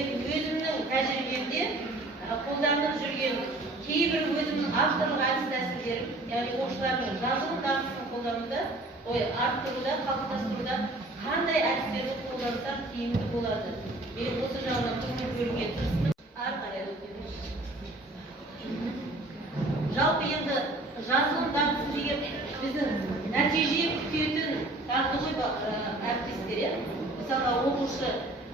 мен өзімнің тәжірибемде қолданып жүрген кейбір өзімнің авторлық әдіс-тәсілдерім, яғни оқушылардың жазылым дағдысын қолдануда, арттыруда, қалыптастыруда қандай әдістерді қолдансақ тиімді болады. Мен осы жағынан көңіл бөлуге тырыстым. Ары қарай өтеміз. Жалпы енді жазылым дағдысы деген біздің нәтиже күтетін дағды ғой әріптестер. Мысалға оқушы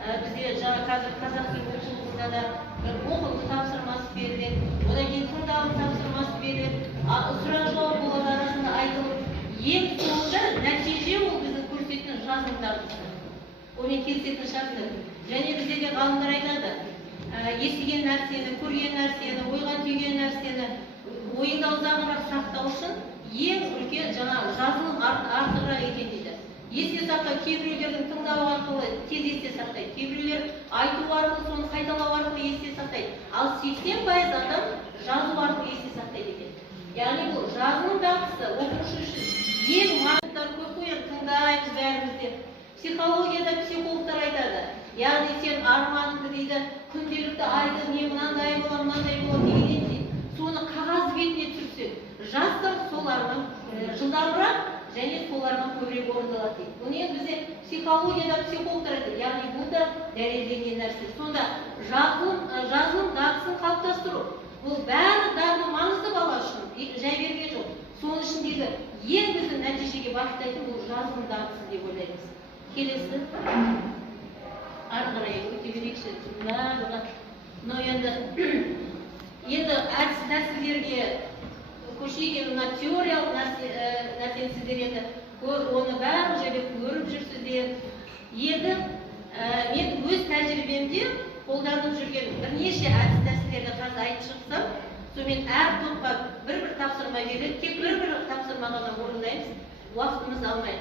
бізде жаңа қазір қазақ тілі оқулығында да оқулық тапсырмасы беріледі, одан кейін тыңдалым тапсырмасы беріледі, сұрақ жауап болады арасында айтылып. Ең соңында нәтиже ол біздің көрсететін жазылым дағдысы. Онымен келісетін шығарсыздар. Және бізде де ғалымдар айтады, естіген нәрсені, көрген нәрсені, ойға түйген нәрсені ойында ұзағырақ сақтау үшін ең үлкен жаңағы жазылым артығырақ екен дейді. Есте сақтау, кейбіреулердің тыңдау арқылы тез есте сақтайды, кейбіреулер айту арқылы, соны қайталау арқылы есте сақтайды. Ал 80% адам жазу арқылы есте сақтайды екен. Яғни бұл жазылым дағдысы оқушы үшін ең маңызды көп қой, тыңдаймыз бәріміз де. Психологияда психологтар айтады. Яғни сен арманыңды дейді, күнделікті айтып, мен мынандай болам, мынандай болам дегеннен кейін соны қағаз бетіне түсірсең, жазсаң солардың жылдамырақ және солардан көбірек орындалады дейді. Бұны енді бізде психологияда психологтар айтады. Яғни бұл да дәлелденген нәрсе. Сонда жазылым дағдысын қалыптастыру. Бұл бәрі дағды маңызды бала үшін, жай берген жоқ. Соның ішіндегі ең біздің нәтижеге бағыттайтын бұл жазылым дағдысы деп ойлаймыз. Келесі. Ары қарай өте берекші. Енді әдіс-тәсілдерге көшейген мына теориялық нәрсені сіздер енді оны барлық жерде көріп жүрсіздер. Енді мен өз тәжірибемде қолданып жүрген бірнеше әдіс-тәсілдерді қазір айтып шықсам, сонымен әр топқа бір тапсырма беріледі, тек бір тапсырма ғана орындаймыз, уақытымыз алмай.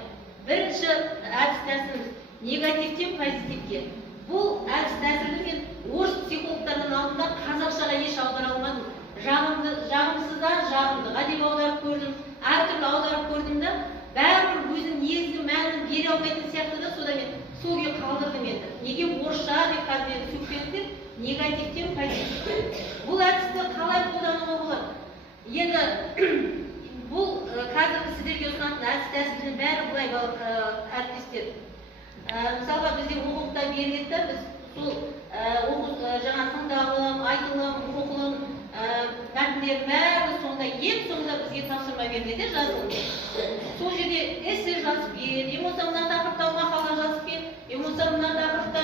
Бірінші әдіс-тәсіліміз негативтен позитивке. Бұл әдіс-тәсілді мен орыс психологтарының алдында қазақшаға еш аудара алмадым. Жағымсыздан жағымдыға деп аударып көрдім, әртүрлі аударып көрдім да, бәрібір өзінің негізгі мәнін бере алмайтын сияқты да, содан мен сол күйі қалдырдым енді. Неге орысша деп қазір сөкпеңіздер, негативтен позитивке. Бұл әдісті қалай қолдануға болады? Енді бұл қазіргі сіздерге ұсынатын әдіс-тәсілдің бәрі былай әріптестер. Мысалға бізде оқулықта беріледі, біз сол жаңа тыңдалым, айтылым, оқылым, мәтіндер бәрі сонда ең соңында бізге тапсырма беріледі, жазылым. Сол жерде эссе жазып бер, болмаса мына тақырыпта мақала жазып бер, болмаса мына тақырыпта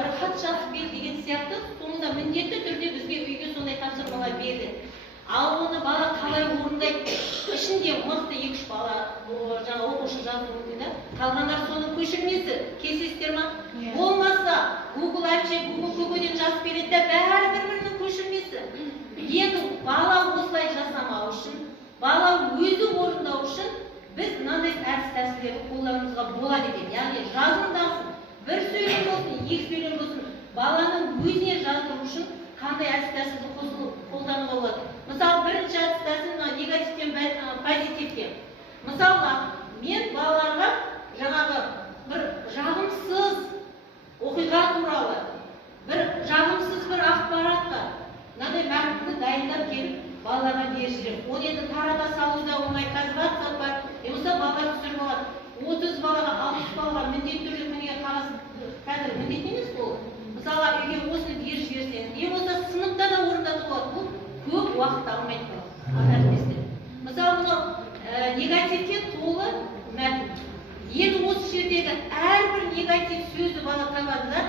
бір хат жазып бер деген сияқты соңында міндетті түрде бізге үйге сондай тапсырмалар беріледі. Ал оны бала қалай орындайды? Ішінде мықты 2-3 бала жаңа оқушы жазып өтеді. Қалғандар соның көшірмесі, келісесіздер ма? Болмаса Google әпше, Google көкеден жазып береді де бәрі бір-бірінің көшірмесі. Енді бала осылай жасамау үшін, бала өзі орындау үшін біз мынандай әдіс-тәсілдерді қолдануымызға болады екен. Яғни жазылымдасын, бір сөйлем болсын, 2 сөйлем болсын, баланың өзіне жаздыру үшін қандай әдіс-тәсілді қолдануға болады? Мысалы, бірінші әдіс-тәсіл негативтен позитивке. Мысалға, мен балаларға жаңағы бір жағымсыз оқиға туралы, бір жағымсыз бір ақпаратқа мынандай мәтінді дайындап келіп балаларға беріп жүремін. Оны енді тарата салуда оңай, қазір WhatsApp бар. Болса балалар түсіріп алады. 30 балаға, 60 балаға міндетті түрде күнге қағаз қазір міндет емес ол. Мысалға, үйге осыны беріп жіберсеңіз, болса сыныпта да орындатуға болады. Бұл көп уақыт алмайды. Мысалы, негативке толы мәтін. Енді осы жердегі әрбір негатив сөзді бала табады да,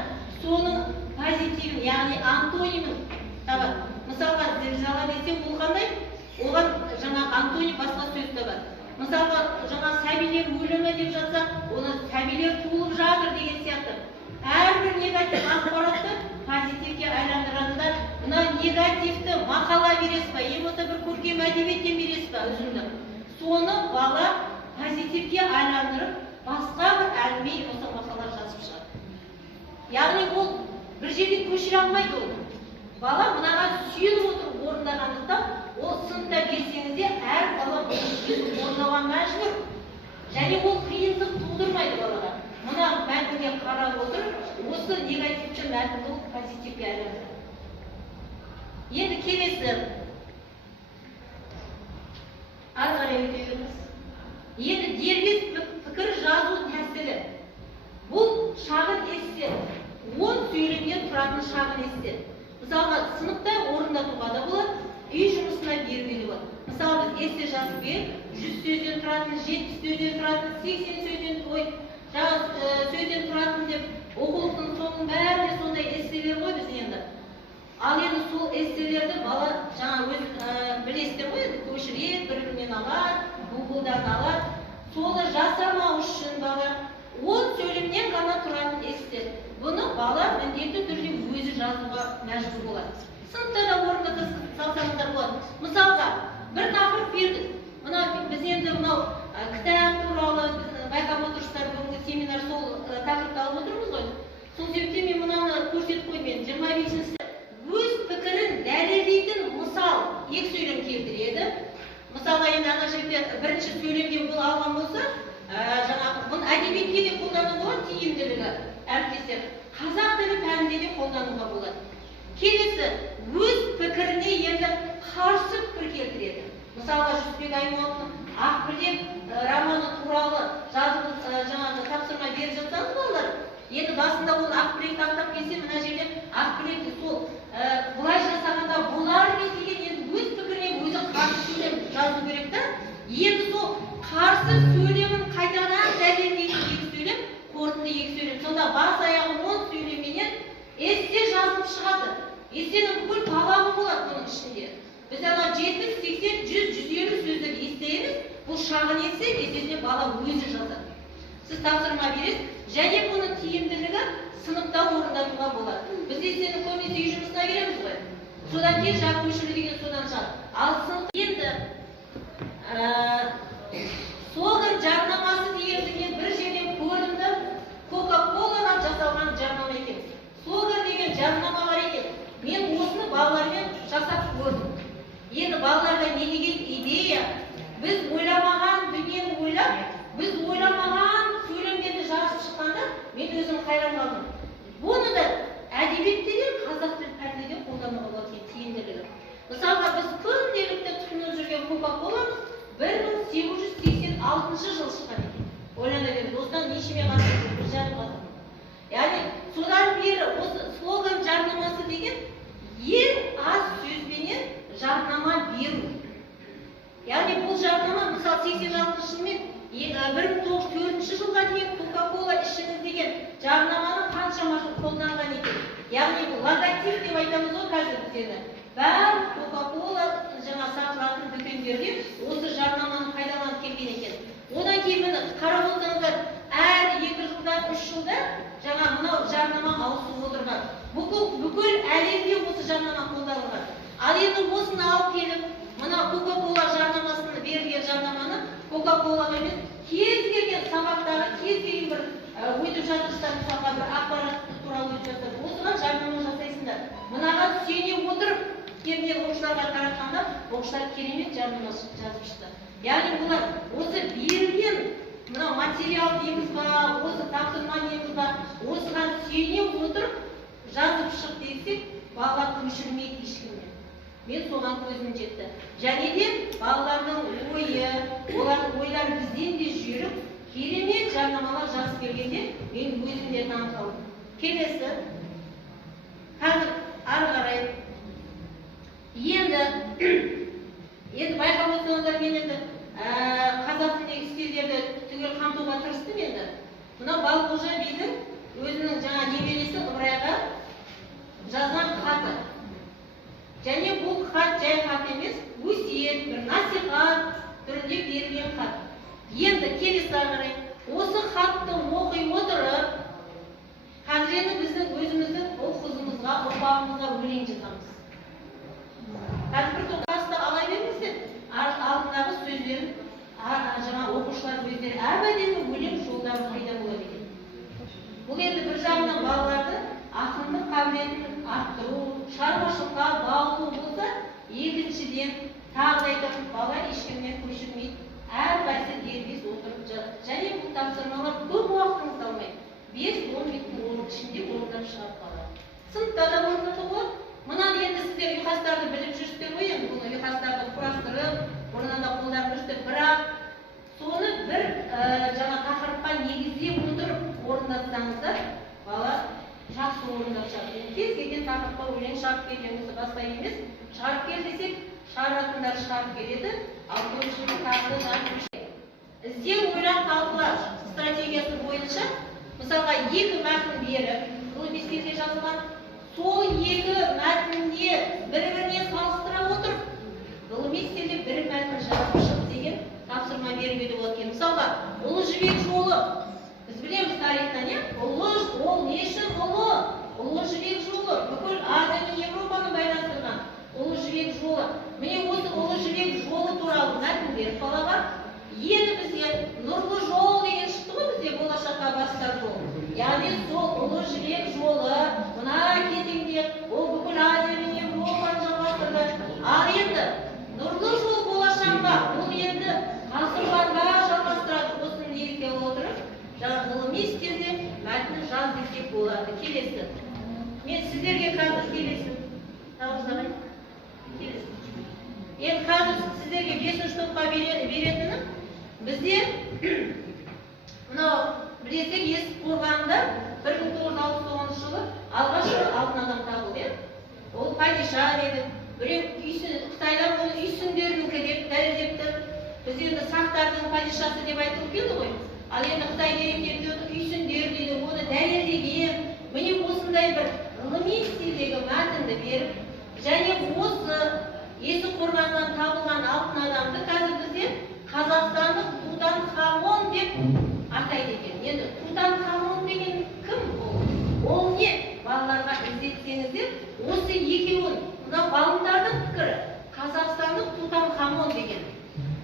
соның позитивін, яғни антонимін табады. Мысалға, зілзала десе ол қандай? Оған жаңа антоним басқа сөз табады. Мысалға, жаңа сәбилер өлімі деп жатса, оны сәбилер туылып жатыр деген сияқты. Әрбір негатив ақпаратты позитивке айландырады да, мына негативті мақала бересіз ба, болмаса бір көркем әдебиеттен бересіз ба, үзінді. Соны бала позитивке айландырып, басқа бір әңгіме болса мақала жазып шығады. Яғни ол бір жерде көшіре алмайды оны. Бала мынаға сүйеніп отырып орындағандықтан, ол сыныпта берсеңізде әр бала орындауға мәжбүр. Және ол қиындық тудырмайды балаға. Мына мәтінге қарап отырып, осы негатив қосымша мәтінді ол позитивке айландырады. Енді келесі ары қарай өте беріңіз. Енді дербес пікір жазу тәсілі. Бұл шағын эссе, 10 сөйлемнен тұратын шағын эссе. Мысалға, сыныпта орындатуға да болады, үй жұмысына беруге болады. Мысалы, біз эссе жазып беріп, 100 сөзден тұратын, 70 сөзден тұратын, 80 сөзден сөзден тұратын деп, оқулықтың соның бәріне сондай эсселер ғой біз енді. Ал енді сол эсселерді бала жаңа өз білесіздер ғой, көшіреді, бір-бірінен алады, Google-дан алады. Соны жасамау үшін бала 10 сөйлемнен ғана тұратын эссе. Бұны бала міндетті түрде өзі жазуға мәжбүр болады. Сыныпта да орындата салсаңыздар болады. Мысалға, бір тақырып бердік. Мына біз енді мынау кітап туралы байқап отырсыздар, бүгінгі семинар сол тақырыпты алып отырмыз ғой. Сол себептен мен мынаны көрсетіп қойдым. 25-ші өз пікірін дәлелдейтін мысал 2 сөйлем келтіреді. Мысалға, енді ана жерде бірінші сөйлемге бұл алған болса, жаңағы бұны әдебиетке де қолдануға болады, тиімділігі әріптестер. Қазақ тілі пәнінде де қолдануға болады. Келесі, өз пікіріне енді қарсы пікір келтіреді. Мысалға, Жүсіпбек Аймауытовтың Ақбілек романы туралы жазылып жаңағы тапсырма беріп жатсаңыз балалар, енді басында ол Ақбілек тақтап келсе, мына жерде Ақбілек сол бұлай жасағанда болар ма деген енді өз пікіріне өзі қарсы сөйлем жазу керек та. Енді сол қарсы сөйлемін қайтадан дәлелдейтін 2 сөйлем, қорытынды 2 сөйлем. Сонда бас аяғы 10 сөйлемменен эссе жазып шығады. Эссенің бүкіл талабы болады бұның ішінде. Біз ана 70, 80, 100, 150 сөздік естейміз. Бұл шағын эссе, эссесіне бала өзі жазады. Сіз тапсырма бересіз, және бұның тиімділігі сыныпта орындатуға болады. Біз эссені көбінесе үй жұмысына береміз ғой. Содан кейін жаңа көшіру деген содан шығады. Ал сыныпта енді слоган жарнамасы дегенді мен бір жерден көрдімді, Кока-Коладан жасалған жарнама екен. Слоган деген жарнама бар екен. Мен осыны балалармен жасап көрдім. Енді балаларға не деген идея? Біз ойламаған дүниені ойлап, біз ойламаған сөйлемдерді жазып шыққанда, мен өзім қайран қалдым. Бұны да әдебиетте де, қазақ тілі пәнінде де қолдануға болады тиімділігі. Мысалға, біз күнделікті тұтынып жүрген Кока-Коламыз 1886 жыл шыққан екен. Ойлана беріңіз, осыдан нешеме ғасыр, 1 жарым ғасыр. Яғни, содан бері осы слоган жарнамасы деген ең аз сөзбенен жарнама беру. Яғни, бұл жарнама, мысалы 86 жылмен 1904 жылға дейін Кока-Кола ішіңіз деген жарнаманы қаншама жыл қолданған екен. Яғни, бұл логотип деп айтамыз ғой қазір біздені. Бәрі Кока-Кола жаңа сатылатын дүкендерде осы жарнаманы пайдаланып келген екен. Одан кейін міне қарап отырсаңыздар, әр 2 жылда, 3 жылда жаңа мынау жарнама ауысып отырған. Бүкіл әлемде осы жарнама қолданылған. Ал енді осыны алып келіп, мына Кока-Кола жарнамасını берілген жарнаманы Кока-Колаға емес, кез келген сабақтағы, кез келген бір өтіп жатырсыздар, мысалға бір ақпарат туралы өтіп жатыр. Осыған жарнама жасайсыңдар. Мынаға сүйене отырып, керемет оқушыларға таратқанда, оқушылар керемет жарнама жазып шықты. Яғни бұлар осы берілген мынау материал дейміз ба, осы тапсырма дейміз ба, осыған сүйене отырып жазып шық десек, балалар көшірмейді ешкімнен. Мен соған көзім жетті. Және де балалардың ойы, олардың ойлары бізден де жүріп, керемет жарнамалар жазып келгенде, мен өзім де таңқалдым. Келесі, қазір ары қарай. Енді байқап отырсаңыздар, мен енді қазақ тіліндегі стильдерді түгел қамтуға тырыстым енді. Мына Балқожа бидің өзінің жаңа немересі Ыбырайға жазған хаты. Және бұл хат жай хат емес, өсиет, бір насихат түрінде берілген хат. Енді келесі қарай, осы хатты оқи отырып, қазір енді біздің өзіміздің ұл-қызымызға, ұрпағымызға өлең жазамыз. Қазір бір тоқтасты ала бермесін, алдындағы сөздерін, жаңа оқушылар өздері әбәдемі өлең жолдары пайда болады екен. Бұл енді бір жағынан балаларды ақындық қабілетін арттыру, шығармашылыққа баулу болса, екіншіден тағы айтатын бала ешкімнен көшірмейді, әрқайсысы дербес отырып жатыр. Және бұл тапсырмалар көп уақытыңызды алмайды. 5-10 минуттың ішінде орындап шығарып қалады. сыныпта да орнатуға болады. Мұнан енді сіздер ұйқастарды біліп жүрсіздер ғой, енді бұны ұйқастарды құрастырып, бұрыннан да қолданып жүрсіздер, бірақ соны бір жаңа тақырыпқа негізде отырып орындатсаңыздар, бала жақсы орындап шығады. Кез келген тақырыпқа өлең шығарып келген осы басқа емес, шығарып кел десек, шығаратындар шығарып келеді, ал көпшілік тағы да іздеу, ойлап талқыла стратегиясы бойынша, мысалға екі мәтін беріп, ғылыми стильде жазылған, сол екі мәтінде бір-біріне салыстыра отырып, ғылыми стильде бір мәтін жазып шық деген тапсырма беруге де болады екен. Мысалға, Ұлы Жібек жолы, біз білеміз тарихтан, ол не үшін ұлы? Ұлы Жібек жолы, бүкіл Азия мен Европаны байланыстырған Ұлы Жібек жолы. Міне осы Ұлы Жібек жолы туралы мәтін беріп балаға, енді бізде нұрлы жол деген шықты ғой, бізде болашаққа бастар жол. Яғни сол Ұлы Жібек жолы мына кезеңде ол бүкіл Азия мен Европаны жалғастырды. Ал енді нұрлы жол болашаққа, ол енді ғасырларға жалғастырады. Осыны негізге отырып, ғылыми стильде мәтін жаз десек болады. Келесі. Мен сіздерге қазір келесі. Тауыздағай. Келесі. Енді қазір сіздерге 5-ші топқа беретінім, бізде мынау білесек есік қорғанында 1969 жылы алғашқы алтын адам табылды. Ол падиша деді. Біреу Қытайлар оны үйсіндерінікі деп дәлелдепті. Біз енді сақтардың падишасы деп айтылып келді ғой. Ал енді Қытай деректерінде үйсіндер дейді, оны дәлелдеген. Міне осындай бір ғылыми стильдегі мәтінді беріп, және осы есік қорғаннан табылған алтын адамды қазір бізде қазақстандық Тутанхамон деп атайды екен. Енді Тутанхамон деген кім? Ол не? Балаларға іздетсеңіздер, осы екеуін, мына ғалымдардың пікірі, қазақстандық Тутанхамон деген.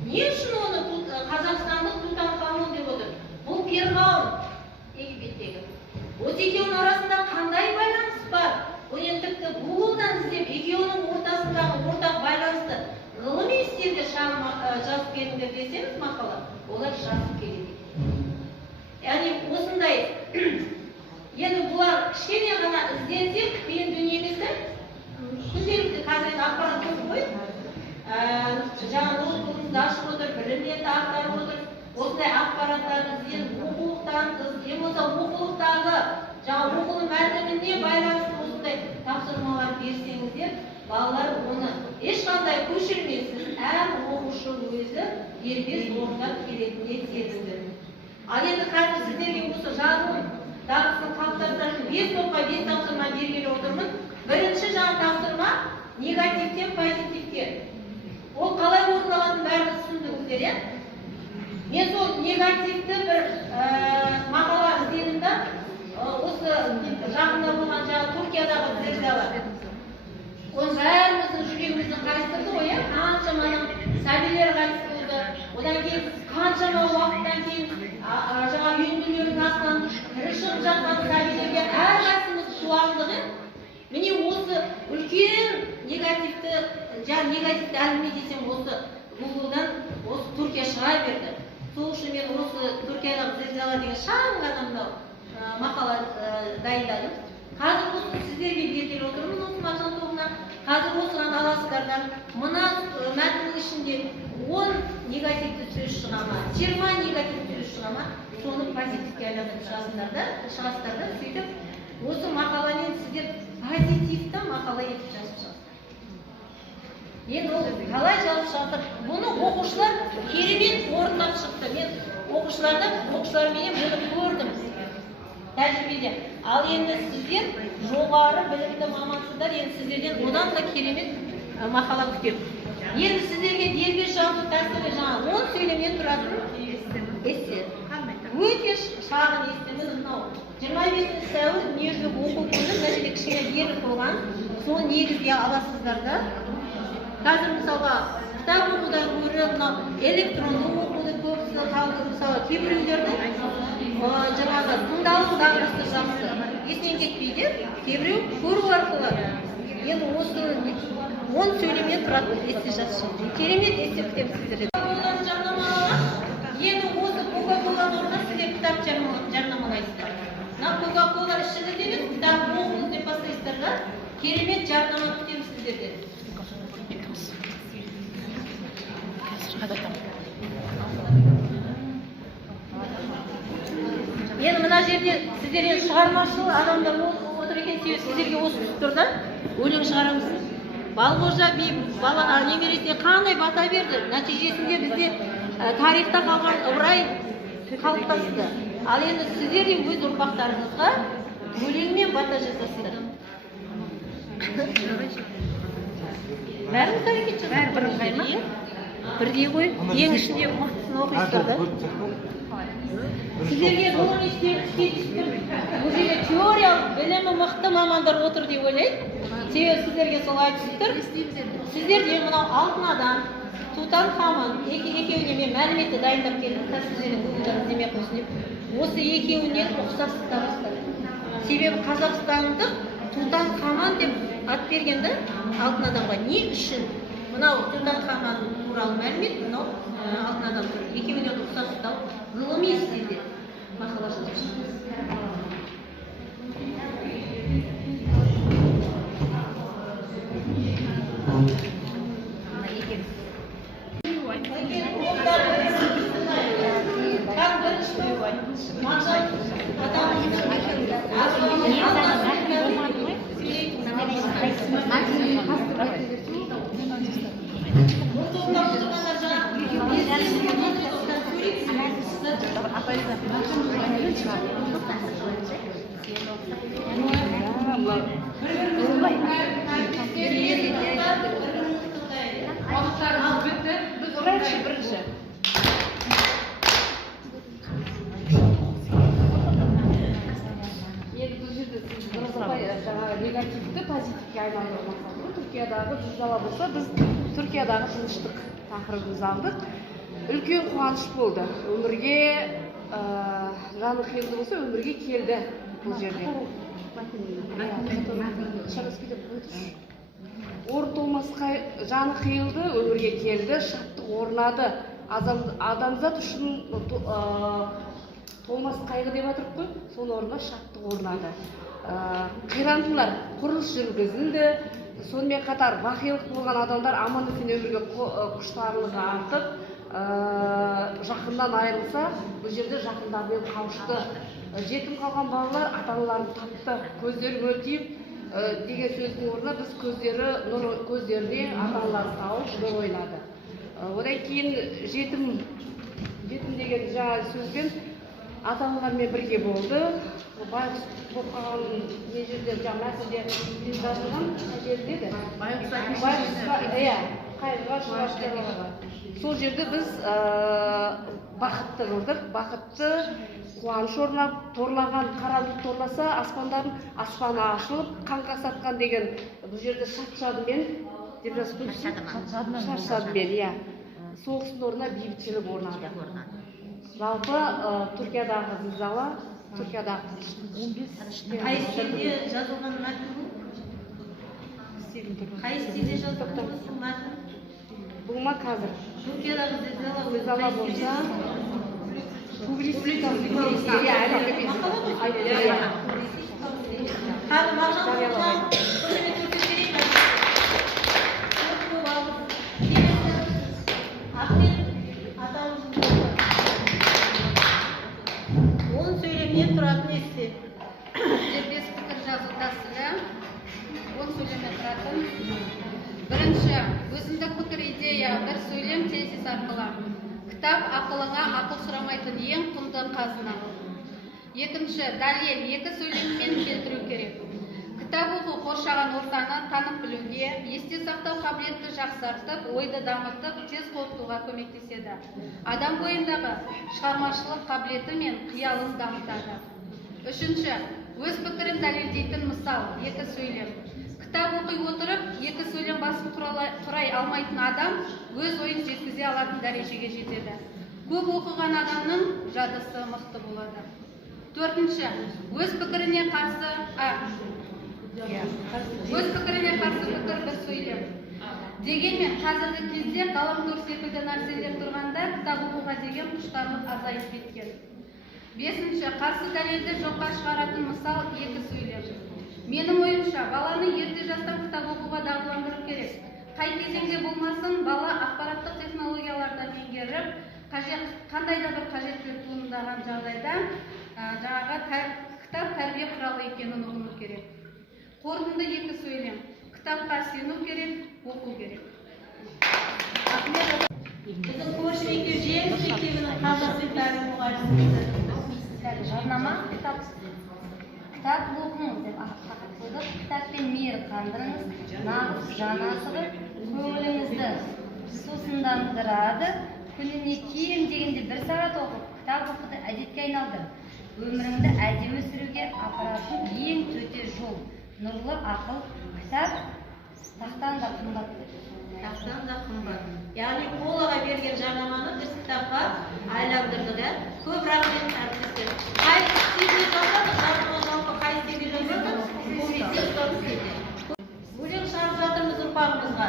Не үшін оны қазақстандық Тутанхамон деп отыр? Бұл перғауын Египеттегі. Осы екеуінің арасында қандай байланыс бар? Оны тіпті Google-дан іздеп, екеуінің ортасындағы ортақ байланысты ғылыми стильде жазып келіңдер десеңіз мақала, олар жазып келеді. Яғни осындай, енді бұлар кішкене ғана ізденсек, қиын дүние емес те, күнделікті қазір ақпарат көп қой, жаңа ноутбугыңызды ашып отыр, білімдерді ақтарып отыр, осындай ақпараттарды ізден, оқулықтан, не болса оқулықтағы жаңа оқулық мәтініне байланысты осындай тапсырмалар берсеңіздер, балалар оны ешқандай көшірмесіз, әр оқушы өзі дербес орындап келетініне сезінді. Ал енді қазір сіздерге осы жазылым дағдысын қалыптастыратын 5 топқа 5 тапсырма бергелі отырмын. Бірінші жаңа тапсырма негативтен позитивке. Ол қалай орындалатынын бәрін түсіндіңіздер, иә? Мен сол негативті бір мақала іздедімді. Осы жақында болған жаңа Түркиядағы зілзала. Оның бәріміздің жүрегіміздің қайыстырды ғой, қаншама сәбилер қайтыс болды. Одан кейін қаншама уақыттан кейін жаңа үйінділердің астынан тірі шығып жатқан сәбилерге әрқайсымыз туғандығы. Міне осы үлкен негативті әңгіме десем осы Google-дан осы Түркия шыға берді. Сол үшін мен осы Түркиядағы зілзала деген шағын ғана мақала дайындадым. Қазір осы сіздерге бергелі отырмын осы мағжан тобына. Қазір осыған аласыздар. Мына мәтіннің ішінде 10 негативті сөз шыға ма, 20 негативті сөз шыға ма, соны позитивке айланып шығасыздар да, сөйтіп осы мақаламен сіздер позитивті мақала етіп жазып шығасыздар. Енді ол қалай жазып жатыр? Бұны оқушылар керемет орындап шықты. Мен оқушыларменен бұны көрдім тәжірибеде. Ал енді сіздер жоғары білімді мамансыздар, енді сіздерден одан да керемет мақала күтемін. Енді сіздерге дербес жазу тәсілі жаңа 10 сөйлемнен тұратын эссе. Өте шағын эссеміз мынау. 25 сәуір дүниежүзілік оқу күні мына жерде кішкене беріліп қойған. Соны негізге аласыздар да. Қазір мысалға кітап оқудан гөрі мынау электронды оқуды көбісі қалды. Мысалы кейбіреулердің жаңағы тыңдалу дағдысы жақсы. Есінен кетпейді, кейбіреу көру арқылы. Енді осы 10 сөйлемнен тұратын эссе жазып. Керемет эссе күтемін сіздерден. Кока-коланы жарнамалаған. Енді осы Кока-коланы орнына сіздер кітап жарнамалайсыздар. Мына Кока-кола ішіңізде емес, кітап оқыңыз деп бастайсыздар да. керемет жарнама күтеміз сіздерден. Енді мына жерде сіздерге шығармашыл адамдар отыр екен, сіздерге осы түсіп тұр да, өлең шығарамыз. Балғожа би немересіне қандай бата берді, нәтижесінде бізде тарихта қалған ыбырай қалыптасты. Ал енді сіздер де өз ұрпақтарыңызға өлеңмен бата жасасыздар. Бәріңіз әрекет жасап бірыңғай ма? Бірдей ғой, ең ішінде мықтысын оқисыздар да. Сіздерге ғылым істетістер, бұл жерде теориялық білімі мықты мамандар отыр деп ойлайды. Себебі сіздерге солай түсіп. Сіздерде мынау алтын адам, Тутанхамон екеуіне мен мәліметті дайындап келдім, сіздердің гуглдан іздемей қойсын деп. Осы екеуінен ұқсастық табыстар. Себебі қазақстандық Тутанхамон деп ат бергенді алтын адамға не үшін? Мынау Тутанхамон туралы мәлімет, мынау алтын адам екеуінен ұқсастық тауып ғылыми стильде мақала жазып. Негативті позитивке айналдыру мақсатында Түркиядағы зілзала болса, біз Түркиядағы тыныштық тақырыбын алдық. Үлкен қуаныш болды. Өмірге жаны қиылды болса, өмірге келді бұл жерде. Орын толмасқа жаны қиылды, өмірге келді, шаттық орнады. Адамзат үшін толмас қайғы деп атырып қой, соның орнына шаттық орнады. Қирандылар құрылыс жүргізілді, сонымен қатар бақилық болған адамдар аман-есен өмірге құштарлығы артып, жақыннан айырылса, бұл жерде жақындармен қауышты. Жетім қалған балалар ата-аналарын тапты, көздері мөлтиіп деген сөздің орнына біз көздеріне ата-аналарын тауып нұр ойнады. Одан кейін жетім деген жаңа сөзбен ата-аналармен бірге болды. Байғұс болып қалған не жерде жаңа мәтінде жазылған жерде де қайғыға шуашқанға. Сол жерде біз бақытты қылдық, бақытты қуаныш орнап, торлаған қараңғылық торласа, аспаны ашылып, қанға сатқан деген бұл жерде шат-шадымен деп жазып шат-шадымен, иә. Соғыстың орнына бейбітшілік орнады. Жалпы Түркиядағы зілзала, Түркиядағы қай стильде жазылған мәтін бұл? Қай стильде жазылған мәтін? Бұл ма қазір? Түркиядағы зілзала болса, публицистика. Мен тұратын есте. Дербес пікір жазудасыға 10 сөйлемнен тұратын. Бірінші, өзіндік пікір идея, бір сөйлем тезис арқылы. Кітап ақылыңа ақыл сұрамайтын ең құнды қазына. Екінші, дәлел, екі сөйлеммен келтіру керек. Кітап оқу қоршаған ортаны танып білуге, есте сақтау қабілетті жақсартып, ойды дамытып, тез қорытуға көмектеседі. Адам бойындағы шығармашылық қабілеті мен қиялын дамытады. Үшінші, өз пікірін дәлелдейтін мысал, екі сөйлем. Кітап оқи отырып, екі сөйлем басын құрай алмайтын адам өз ойын жеткізе алатын дәрежеге жетеді. Көп оқыған адамның жадысы мықты болады. Төртінші, өз пікіріне қарсы пікір бір сөйлем. Дегенмен қазіргі кезде ғаламтор секілді нәрселер тұрғанда кітап оқуға деген құштарлық азайып кеткен. Бесінші, қарсы дәлелді жоққа шығаратын мысал, екі сөйлем. Менің ойымша, айтуынша баланы ерте жастан кітап оқуға дағдыландыру керек. Қай кезеңде болмасын, бала ақпараттық технологияларды меңгеріп, қандай да бір қажеттілік туындаған жағдайда жаңағы кітап тәрбие құралы екенін ұғыну керек. Қорытынды екі сөйлем. Кітапқа сену керек, оқу керек. Біздің көрші мектеп жеңіс мектебінің қазақ тілі мұғалімі. Жарнама кітап оқыңыз деп ақпарат қойдық. Кітаппен мейір қандырыңыз, нағыз жан асығып, көңіліңізді сусындандырады. Күніне кем дегенде 1 сағат оқып, кітап оқуды әдетке айналдыр. Өміріңді әдемі сүруге апаратын ең төте жол. Нұрлы ақыл, кітап тақтан да қымбат. Тақтан да қымбат. Яғни қолаға берген жарнаманы біз кітапқа айландырды. Көп рахмет әріптестер. Қай стилде жазады, жарнама жалпы қай стилде жазады? Өлең шығарып жатырмыз ұрпағымызға.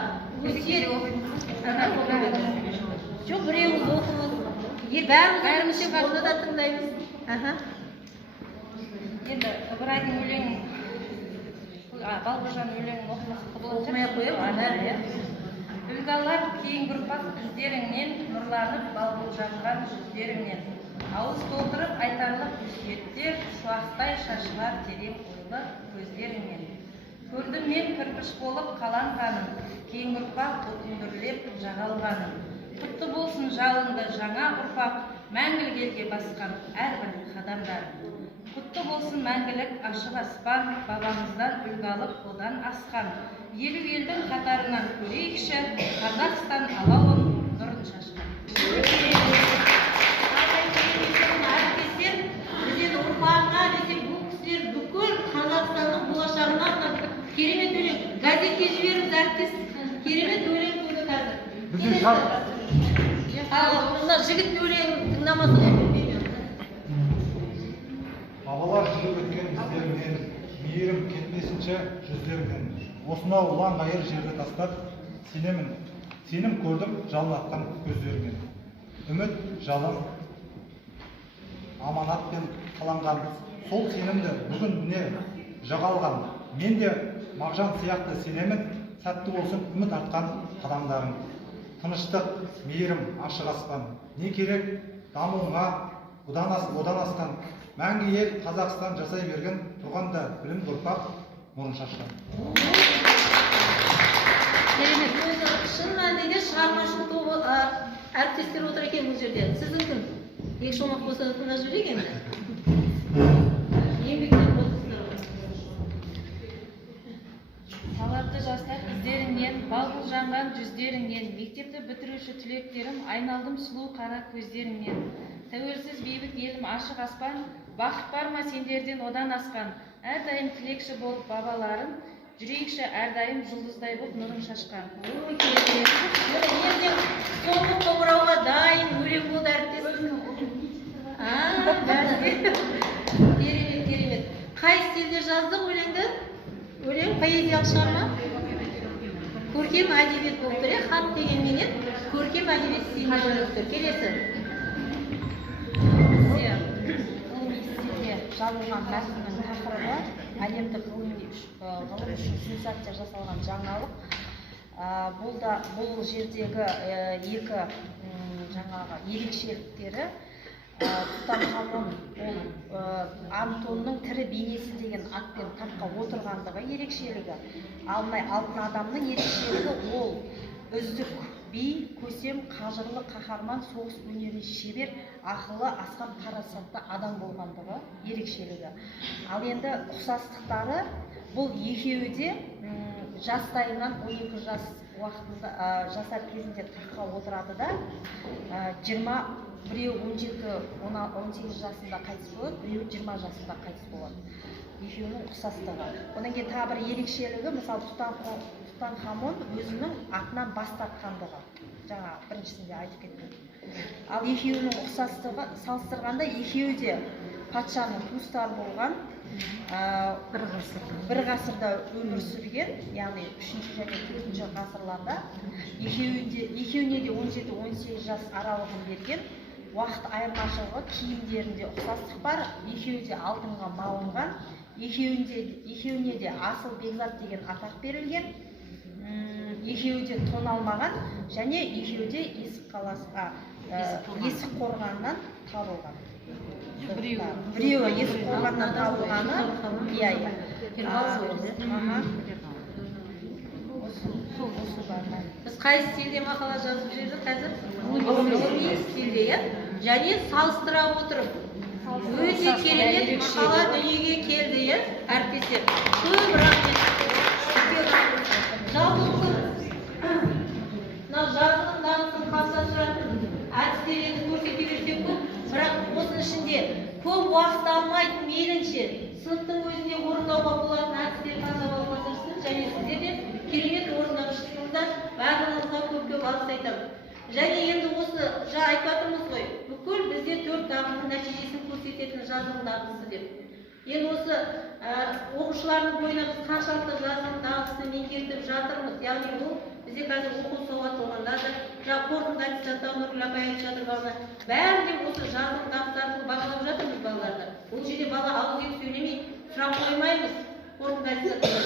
Жоқ, біреуіміз оқымыз. Бәріміз оны да тыңдаймыз. Енді Ыбырайдың өлеңін, Балғожан өлеңін оқымай қойып, Үлгі алар кейінгі ұрпақ іздеріңнен, нұрланып балбұлжанған жүздеріңнен. Ауыз толтырып айтарлық өсиеттер, шуақтай шашылар терең ойлы көздеріңнен. Көрдім мен кірпіш болып қаланғаным, кейінгі ұрпақ өкіндірлеп жағалғаным. Құтты болсын жалынды жаңа ұрпақ, мәңгілік елге басқан әрбір қадамдар. Құтты болсын мәңгілік ашық аспан, бабамыздан үлгі алып одан асқан. Елу елдің қатарынан көрейікші, Қазақстан алауын нұрын шашқан. Әріптестер, бізден ұрпағына десек, бұл кісілер бүкіл Қазақстанның болашағына керемет өлең. Газетке жіберіңіз, әріптес, керемет өлең көді қазір. Мына жігіттің өлеңін тыңдамасына Бабалар жүріп өткен іздеріңнен, мейірім кетмесінші жүздеріңнен. Осынау ұлан ғайыр жерді тастап, сенім көрдім жалын атқан көздеріңнен. Үміт, жалын, аманатпен қаланған, сол сенімді бүгін міне жағалған. Мен де Мағжан сияқты сенемін, сәтті болсын үміт артқан қадамдарың. Тыныштық, мейірім, ашық аспан. Не керек дамуыңа одан асқан. Мәңгі ел Қазақстан жасай берген, тұрғанда білім ұрпақ нұрын шашқан. Шын мәнінде шығармашылық тобы әріптестер отыр екен бұл жерде. Сіздің кім? Екі шомақ болса тыңдап жіберейік енді. Еңбектен болсыздар ғой. Талапты жастар іздеріңнен, балбұлжанған жүздеріңнен, мектепті бітіруші түлектерім, айналдым сұлу қара көздеріңнен. Тәуелсіз бейбіт елім ашық аспан, бақыт бар ма сендерден одан асқан. Әрдайым тілекші болып бабаларым, жүрейікші әрдайым жұлдыздай болып нұрын шашқан. Ертең соңғы қоңырауға дайын өлең болды әріптес. Керемет. Қай стилде жаздық өлеңді? Өлең поэзиялық шығарма? Көркем әдебиет болып тұр, хат дегенменен көркем әдебиет стилінде жазып тұр. Келесі. Жазылған мәтіннің тақырыбы әлемдік ғылым үшін сенсация жасалған жаңалық. Бұл жердегі екі жаңағы ерекшеліктері Тутанхамон Антонның тірі бейнесі деген атпен таққа отырғандығы ерекшелігі. Ал алтын адамның ерекшелігі ол үздік би, көсем, қажырлы қаһарман, соғыс өнеріне шебер, ақылы, асқан парасатты адам болғандығы ерекшелігі. Ал енді ұқсастықтары бұл екеуі де жастайынан 12 жас уақытында жасар кезінде таққа отырады да, біреу 17-18 жасында қайтыс болады, біреу 20 жасында қайтыс болады. Екеуінің ұқсастығы. Одан кейін тағы бір ерекшелігі, мысалы Тутанхамон өзінің атынан бас тартқандығы. Жаңа біріншісінде айтып кеттім. Ал екеуінің ұқсастығы салыстырғанда екеуі де патшаның туыстары болған, бір ғасырда өмір сүрген, яғни 3 және 4 ғасырларда екеуіне де 17-18 жас аралығын берген. Уақыт айырмашылығы киімдерінде ұқсастық бар, екеуі де алтынға малынған, екеуіне де асыл бекзат деген атақ берілген. Екеуі де тоналмаған және екеуі де есік қорғанынан табылған. Біреуі есік қорғанынан табылғаны, иә, Біз қайсы стильде мақала жазып жүрдік қазір? Ғылыми стильде, иә? Және салыстыра отырып, өте керемет мақала дүниеге келді, иә? Әріптестер, көп рахмет. Жалпы мынау жазудың дамысын қалыптастыратын әдістерді көрсете берсек көп, бірақ осының ішінде көп уақыт алмайтын мейлінше сыныптың өзінде орындауға болатын әдістер таңдап алуға тырыстым, және сіздер де керемет орындаушысыңыздар, барлығыңызға көп алғыс айтамын. Және енді осы айтып жатырмыз ғой, бүкіл бізде 4 дағдының нәтижесін көрсететін жазудың дағдысы деп. Енді осы оқушылардың бойына біз қаншалықты жазудың дағдысын меңгертіп жатырмыз, яғни бұл бізде қазір оқу сауаттылығында да, қорытынды аттестаттау Нұргүл апай айтып жатыр балалар, бәрінде осы жазудың дағдысы арқылы бағалап жатырмыз балаларды. Бұл жерде бала ауыз сөйлемей сұрақ қоймаймыз қорытынды аттестаттауда.